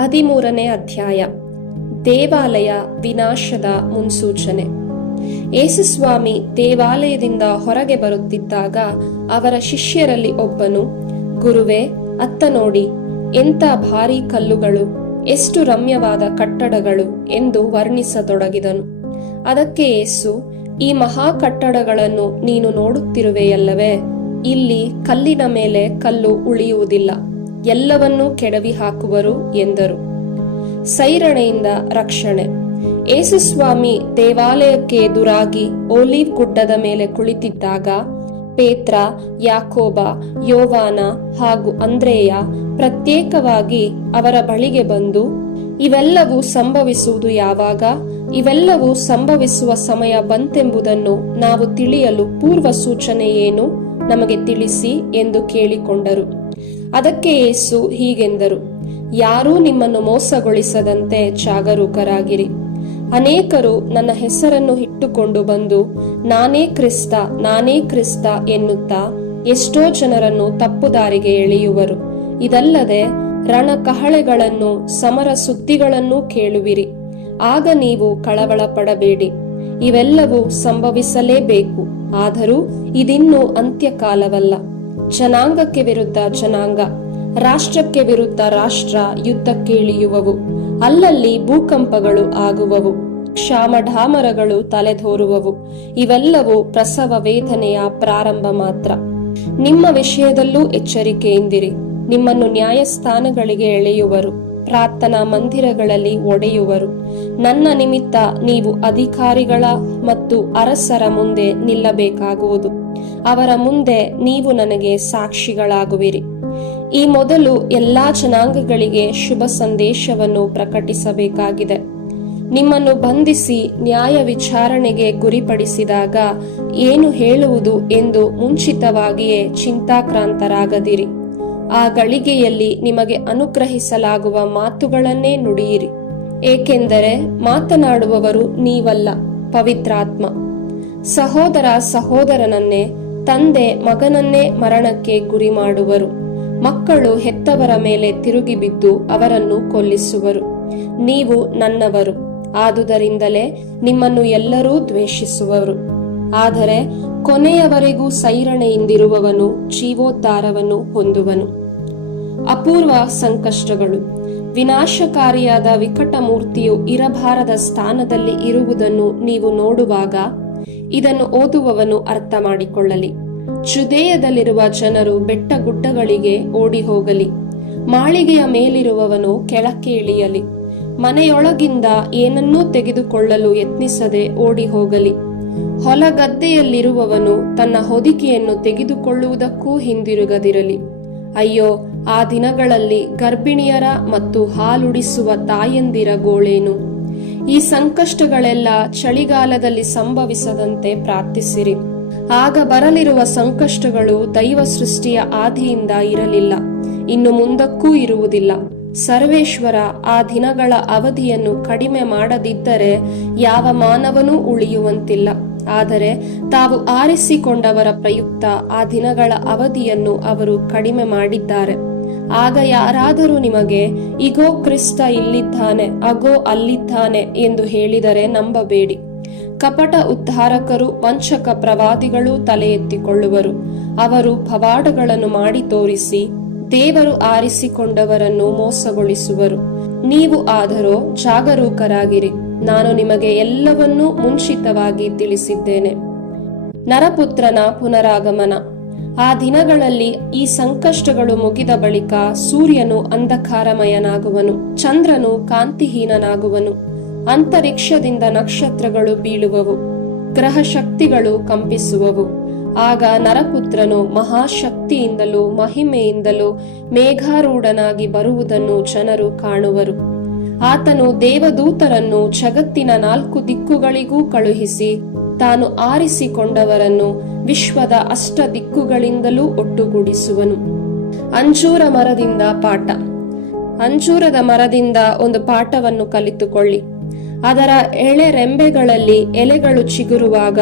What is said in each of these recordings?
ಹದಿಮೂರನೇ ಅಧ್ಯಾಯ. ದೇವಾಲಯ ವಿನಾಶದ ಮುನ್ಸೂಚನೆ. ಯೇಸುಸ್ವಾಮಿ ದೇವಾಲಯದಿಂದ ಹೊರಗೆ ಬರುತ್ತಿದ್ದಾಗ ಅವರ ಶಿಷ್ಯರಲ್ಲಿ ಒಬ್ಬನು, ಗುರುವೇ, ಅತ್ತ ನೋಡಿ, ಎಂಥ ಭಾರೀ ಕಲ್ಲುಗಳು, ಎಷ್ಟು ರಮ್ಯವಾದ ಕಟ್ಟಡಗಳು ಎಂದು ವರ್ಣಿಸತೊಡಗಿದನು. ಅದಕ್ಕೆ ಯೇಸು, ಈ ಮಹಾ ಕಟ್ಟಡಗಳನ್ನು ನೀನು ನೋಡುತ್ತಿರುವೆಯಲ್ಲವೇ, ಇಲ್ಲಿ ಕಲ್ಲಿನ ಮೇಲೆ ಕಲ್ಲು ಉಳಿಯುವುದಿಲ್ಲ. ಎಲ್ಲವನ್ನೂ ಕೆಡವಿ ಹಾಕುವರು ಎಂದರು. ಸೈರಣೆಯಿಂದ ರಕ್ಷಣೆ. ಏಸುಸ್ವಾಮಿ ದೇವಾಲಯಕ್ಕೆ ಎದುರಾಗಿ ಓಲಿವ್ ಗುಡ್ಡದ ಮೇಲೆ ಕುಳಿತಿದ್ದಾಗ ಪೇತ್ರ, ಯಾಕೋಬ, ಯೋವಾನ ಹಾಗೂ ಅಂದ್ರೇಯ ಪ್ರತ್ಯೇಕವಾಗಿ ಅವರ ಬಳಿಗೆ ಬಂದು, ಇವೆಲ್ಲವೂ ಸಂಭವಿಸುವುದು ಯಾವಾಗ? ಇವೆಲ್ಲವೂ ಸಂಭವಿಸುವ ಸಮಯ ಬಂತೆಂಬುದನ್ನು ನಾವು ತಿಳಿಯಲು ಪೂರ್ವ ಸೂಚನೆ ಏನು? ನಮಗೆ ತಿಳಿಸಿ ಎಂದು ಕೇಳಿಕೊಂಡರು. ಅದಕ್ಕೆ ಯೇಸು ಹೀಗೆಂದರು, ಯಾರೂ ನಿಮ್ಮನ್ನು ಮೋಸಗೊಳಿಸದಂತೆ ಜಾಗರೂಕರಾಗಿರಿ. ಅನೇಕರು ನನ್ನ ಹೆಸರನ್ನು ಇಟ್ಟುಕೊಂಡು ಬಂದು, ನಾನೇ ಕ್ರಿಸ್ತ ನಾನೇ ಕ್ರಿಸ್ತ ಎನ್ನುತ್ತಾ ಎಷ್ಟೋ ಜನರನ್ನು ತಪ್ಪುದಾರಿಗೆ ಎಳೆಯುವರು. ಇದಲ್ಲದೆ ರಣ ಕಹಳೆಗಳನ್ನು ಸಮರ ಸುದ್ದಿಗಳನ್ನು ಕೇಳುವಿರಿ. ಆಗ ನೀವು ಕಳವಳ ಪಡಬೇಡಿ ಇವೆಲ್ಲವೂ ಸಂಭವಿಸಲೇಬೇಕು. ಆದರೂ ಇದಿನ್ನೂ ಅಂತ್ಯಕಾಲವಲ್ಲ. ಜನಾಂಗಕ್ಕೆ ವಿರುದ್ಧ ಜನಾಂಗ, ರಾಷ್ಟ್ರಕ್ಕೆ ವಿರುದ್ಧ ರಾಷ್ಟ್ರ ಯುದ್ಧಕ್ಕೆ ಇಳಿಯುವವು ಅಲ್ಲಲ್ಲಿ ಭೂಕಂಪಗಳು ಆಗುವವು ಕ್ಷಾಮಢಾಮರಗಳು ತಲೆದೋರುವವು. ಇವೆಲ್ಲವೂ ಪ್ರಸವ ವೇದನೆಯ ಪ್ರಾರಂಭ ಮಾತ್ರ. ನಿಮ್ಮ ವಿಷಯದಲ್ಲೂ ಎಚ್ಚರಿಕೆಯಿಂದಿರಿ. ನಿಮ್ಮನ್ನು ನ್ಯಾಯಸ್ಥಾನಗಳಿಗೆ ಎಳೆಯುವರು. ಪ್ರಾರ್ಥನಾ ಮಂದಿರಗಳಲ್ಲಿ ಒಡೆಯುವರು. ನನ್ನ ನಿಮಿತ್ತ ನೀವು ಅಧಿಕಾರಿಗಳ ಮತ್ತು ಅರಸರ ಮುಂದೆ ನಿಲ್ಲಬೇಕಾಗುವುದು. ಅವರ ಮುಂದೆ ನೀವು ನನಗೆ ಸಾಕ್ಷಿಗಳಾಗುವಿರಿ. ಈ ಮೊದಲು ಎಲ್ಲಾ ಜನಾಂಗಗಳಿಗೆ ಶುಭ ಸಂದೇಶವನ್ನು ಪ್ರಕಟಿಸಬೇಕಾಗಿದೆ. ನಿಮ್ಮನ್ನು ಬಂಧಿಸಿ ನ್ಯಾಯ ವಿಚಾರಣೆಗೆ ಗುರಿಪಡಿಸಿದಾಗ ಏನು ಹೇಳುವುದು ಎಂದು ಮುಂಚಿತವಾಗಿಯೇ ಚಿಂತಾಕ್ರಾಂತರಾಗದಿರಿ. ಆ ಗಳಿಗೆಯಲ್ಲಿ ನಿಮಗೆ ಅನುಗ್ರಹಿಸಲಾಗುವ ಮಾತುಗಳನ್ನೇ ನುಡಿಯಿರಿ. ಏಕೆಂದರೆ ಮಾತನಾಡುವವರು ನೀವಲ್ಲ, ಪವಿತ್ರಾತ್ಮ. ಸಹೋದರ ಸಹೋದರನನ್ನೇ ತಂದೆ ಮಗನನ್ನೇ ಮರಣಕ್ಕೆ ಗುರಿ ಮಾಡುವರು. ಮಕ್ಕಳು ಹೆತ್ತವರ ಮೇಲೆ ತಿರುಗಿ ಬಿದ್ದು ಅವರನ್ನು ಕೊಲ್ಲಿಸುವರು. ನೀವು ನನ್ನವರು. ಆದುದರಿಂದಲೇ ನಿಮ್ಮನ್ನು ಎಲ್ಲರೂ ದ್ವೇಷಿಸುವರು. ಆದರೆ ಕೊನೆಯವರೆಗೂ ಸೈರಣೆಯಿಂದಿರುವವನು ಜೀವೋದ್ಧಾರವನ್ನು ಹೊಂದುವನು. ಅಪೂರ್ವ ಸಂಕಷ್ಟಗಳು. ವಿನಾಶಕಾರಿಯಾದ ವಿಕಟ ಮೂರ್ತಿಯು ಇರಬಾರದ ಸ್ಥಾನದಲ್ಲಿ ಇರುವುದನ್ನು ನೀವು ನೋಡುವಾಗ ಇದನ್ನು ಓದುವವನು ಅರ್ಥ ಮಾಡಿಕೊಳ್ಳಲಿ ಜುದೇಯದಲ್ಲಿರುವ ಜನರು ಬೆಟ್ಟ ಗುಡ್ಡಗಳಿಗೆ ಓಡಿ ಹೋಗಲಿ ಮಾಳಿಗೆಯ ಮೇಲಿರುವವನು ಕೆಳಕ್ಕೆ ಇಳಿಯಲಿ. ಮನೆಯೊಳಗಿಂದ ಏನನ್ನೂ ತೆಗೆದುಕೊಳ್ಳಲು ಯತ್ನಿಸದೆ ಓಡಿ ಹೋಗಲಿ ಹೊಲಗದ್ದೆಯಲ್ಲಿರುವವನು ತನ್ನ ಹೊದಿಕೆಯನ್ನು ತೆಗೆದುಕೊಳ್ಳುವುದಕ್ಕೂ ಹಿಂದಿರುಗದಿರಲಿ. ಅಯ್ಯೋ, ಆ ದಿನಗಳಲ್ಲಿ ಗರ್ಭಿಣಿಯರ ಮತ್ತು ಹಾಲುಡಿಸುವ ತಾಯಂದಿರ ಗೋಳೇನು? ಈ ಸಂಕಷ್ಟಗಳೆಲ್ಲ ಚಳಿಗಾಲದಲ್ಲಿ ಸಂಭವಿಸದಂತೆ ಪ್ರಾರ್ಥಿಸಿರಿ. ಆಗ ಬರಲಿರುವ ಸಂಕಷ್ಟಗಳು ದೈವ ಸೃಷ್ಟಿಯ ಆದಿಯಿಂದ ಇರಲಿಲ್ಲ. ಇನ್ನು ಮುಂದಕ್ಕೂ ಇರುವುದಿಲ್ಲ. ಸರ್ವೇಶ್ವರ, ಆ ದಿನಗಳ ಅವಧಿಯನ್ನು ಕಡಿಮೆ ಮಾಡದಿದ್ದರೆ ಯಾವ ಮಾನವನೂ ಉಳಿಯುವಂತಿಲ್ಲ. ಆದರೆ ತಾವು ಆರಿಸಿಕೊಂಡವರ ಪ್ರಯುಕ್ತ ಆ ದಿನಗಳ ಅವಧಿಯನ್ನು ಅವರು ಕಡಿಮೆ ಮಾಡಿದ್ದಾರೆ. ಆಗ ಯಾರಾದರೂ ನಿಮಗೆ, ಇಗೋ, ಕ್ರಿಸ್ತ ಇಲ್ಲಿದ್ದಾನೆ, ಅಗೋ, ಅಲ್ಲಿದ್ದಾನೆ ಎಂದು ಹೇಳಿದರೆ ನಂಬಬೇಡಿ. ಕಪಟ ಉದ್ಧಾರಕರು, ವಂಚಕ ಪ್ರವಾದಿಗಳು ತಲೆ ಎತ್ತಿಕೊಳ್ಳುವರು. ಅವರು ಪವಾಡಗಳನ್ನು ಮಾಡಿ ತೋರಿಸಿ, ದೇವರು ಆರಿಸಿಕೊಂಡವರನ್ನು ಮೋಸಗೊಳಿಸುವರು. ನೀವು ಆದರೋ, ಜಾಗರೂಕರಾಗಿರಿ. ನಾನು ನಿಮಗೆ ಎಲ್ಲವನ್ನೂ ಮುಂಚಿತವಾಗಿ ತಿಳಿಸಿದ್ದೇನೆ. ನರಪುತ್ರನ ಪುನರಾಗಮನ. ಆ ದಿನಗಳಲ್ಲಿ ಈ ಸಂಕಷ್ಟಗಳು ಮುಗಿದ ಬಳಿಕ ಸೂರ್ಯನು ಅಂಧಕಾರಮಯನಾಗುವನು, ಚಂದ್ರನು ಕಾಂತಿಹೀನನಾಗುವನು, ಅಂತರಿಕ್ಷದಿಂದ ನಕ್ಷತ್ರಗಳು ಬೀಳುವವು ಗ್ರಹ ಶಕ್ತಿಗಳು ಕಂಪಿಸುವವು. ಆಗ ನರಪುತ್ರನು ಮಹಾಶಕ್ತಿಯಿಂದಲೂ ಮಹಿಮೆಯಿಂದಲೂ ಮೇಘಾರೂಢನಾಗಿ ಬರುವುದನ್ನು ಜನರು ಕಾಣುವರು. ಆತನು ದೇವದೂತರನ್ನು ಜಗತ್ತಿನ ನಾಲ್ಕು ದಿಕ್ಕುಗಳಿಗೂ ಕಳುಹಿಸಿ ತಾನು ಆರಿಸಿಕೊಂಡವರನ್ನು ವಿಶ್ವದ ಅಷ್ಟ ದಿಕ್ಕುಗಳಿಂದಲೂ ಒಟ್ಟುಗೂಡಿಸುವನು. ಅಂಜೂರ ಮರದಿಂದ ಪಾಠ. ಅಂಜೂರದ ಮರದಿಂದ ಒಂದು ಪಾಠವನ್ನು ಕಲಿತುಕೊಳ್ಳಿ. ಅದರ ಎಳೆ ರೆಂಬೆಗಳಲ್ಲಿ ಎಲೆಗಳು ಚಿಗುರುವಾಗ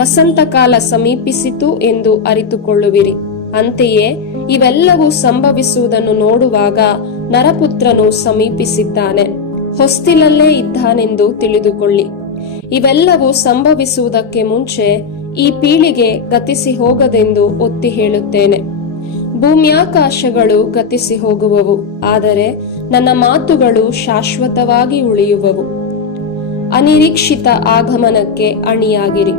ವಸಂತಕಾಲ ಸಮೀಪಿಸಿತು ಎಂದು ಅರಿತುಕೊಳ್ಳುವಿರಿ. ಅಂತೆಯೇ ಇವೆಲ್ಲವೂ ಸಂಭವಿಸುವುದನ್ನು ನೋಡುವಾಗ ನರಪುತ್ರನು ಸಮೀಪಿಸಿದ್ದಾನೆ. ಹೊಸ್ತಿಲಲ್ಲೇ ಇದ್ದಾನೆಂದು ತಿಳಿದುಕೊಳ್ಳಿ. ಇವೆಲ್ಲವೂ ಸಂಭವಿಸುವುದಕ್ಕೆ ಮುಂಚೆ ಈ ಪೀಳಿಗೆ ಗತಿಸಿ ಹೋಗದೆಂದು ಒತ್ತಿ ಹೇಳುತ್ತೇನೆ. ಭೂಮ್ಯಾಕಾಶಗಳು ಗತಿಸಿ ಹೋಗುವವು, ಆದರೆ ನನ್ನ ಮಾತುಗಳು ಶಾಶ್ವತವಾಗಿ ಉಳಿಯುವವು. ಅನಿರೀಕ್ಷಿತ ಆಗಮನಕ್ಕೆ ಅಣಿಯಾಗಿರಿ.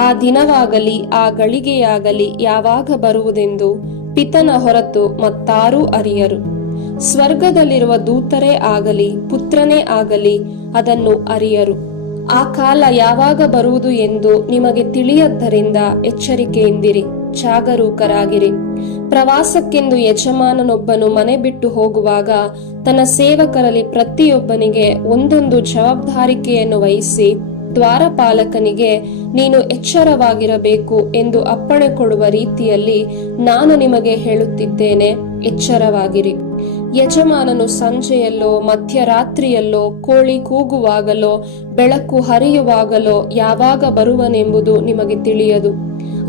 ಆ ದಿನವಾಗಲಿ, ಆ ಗಳಿಗೆಯಾಗಲಿ ಯಾವಾಗ ಬರುವುದೆಂದು ಪಿತನ ಹೊರತು ಮತ್ತಾರೂ ಅರಿಯರು. ಸ್ವರ್ಗದಲ್ಲಿರುವ ದೂತರೇ ಆಗಲಿ, ಪುತ್ರನೇ ಆಗಲಿ ಅದನ್ನು ಅರಿಯರು. ಆ ಕಾಲ ಯಾವಾಗ ಬರುವುದು ಎಂದು ನಿಮಗೆ ತಿಳಿಯದ್ದರಿಂದ ಎಚ್ಚರಿಕೆಯಿಂದಿರಿ, ಜಾಗರೂಕರಾಗಿರಿ. ಪ್ರವಾಸಕ್ಕೆಂದು ಯಜಮಾನನೊಬ್ಬನು ಮನೆ ಬಿಟ್ಟು ಹೋಗುವಾಗ ತನ್ನ ಸೇವಕರಲ್ಲಿ ಪ್ರತಿಯೊಬ್ಬನಿಗೆ ಒಂದೊಂದು ಜವಾಬ್ದಾರಿಕೆಯನ್ನು ವಹಿಸಿ, ದ್ವಾರಪಾಲಕನಿಗೆ, ನೀನು ಎಚ್ಚರವಾಗಿರಬೇಕು ಎಂದು ಅಪ್ಪಣೆ ಕೊಡುವ ರೀತಿಯಲ್ಲಿ ನಾನು ನಿಮಗೆ ಹೇಳುತ್ತಿದ್ದೇನೆ. ಎಚ್ಚರವಾಗಿರಿ. ಯಜಮಾನನು ಸಂಜೆಯಲ್ಲೋ, ಮಧ್ಯರಾತ್ರಿಯಲ್ಲೋ, ಕೋಳಿ ಕೂಗುವಾಗಲೋ, ಬೆಳಕು ಹರಿಯುವಾಗಲೋ ಯಾವಾಗ ಬರುವನೆಂಬುದು ನಿಮಗೆ ತಿಳಿಯದು.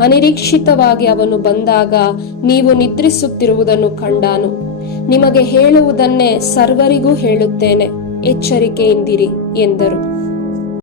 ಅನಿರೀಕ್ಷಿತವಾಗಿ ಅವನು ಬಂದಾಗ ನೀವು ನಿದ್ರಿಸುತ್ತಿರುವುದನ್ನು ಕಂಡಾನು. ನಿಮಗೆ ಹೇಳುವುದನ್ನೇ ಸರ್ವರಿಗೂ ಹೇಳುತ್ತೇನೆ, ಎಚ್ಚರಿಕೆಯಿಂದಿರಿ ಎಂದರು.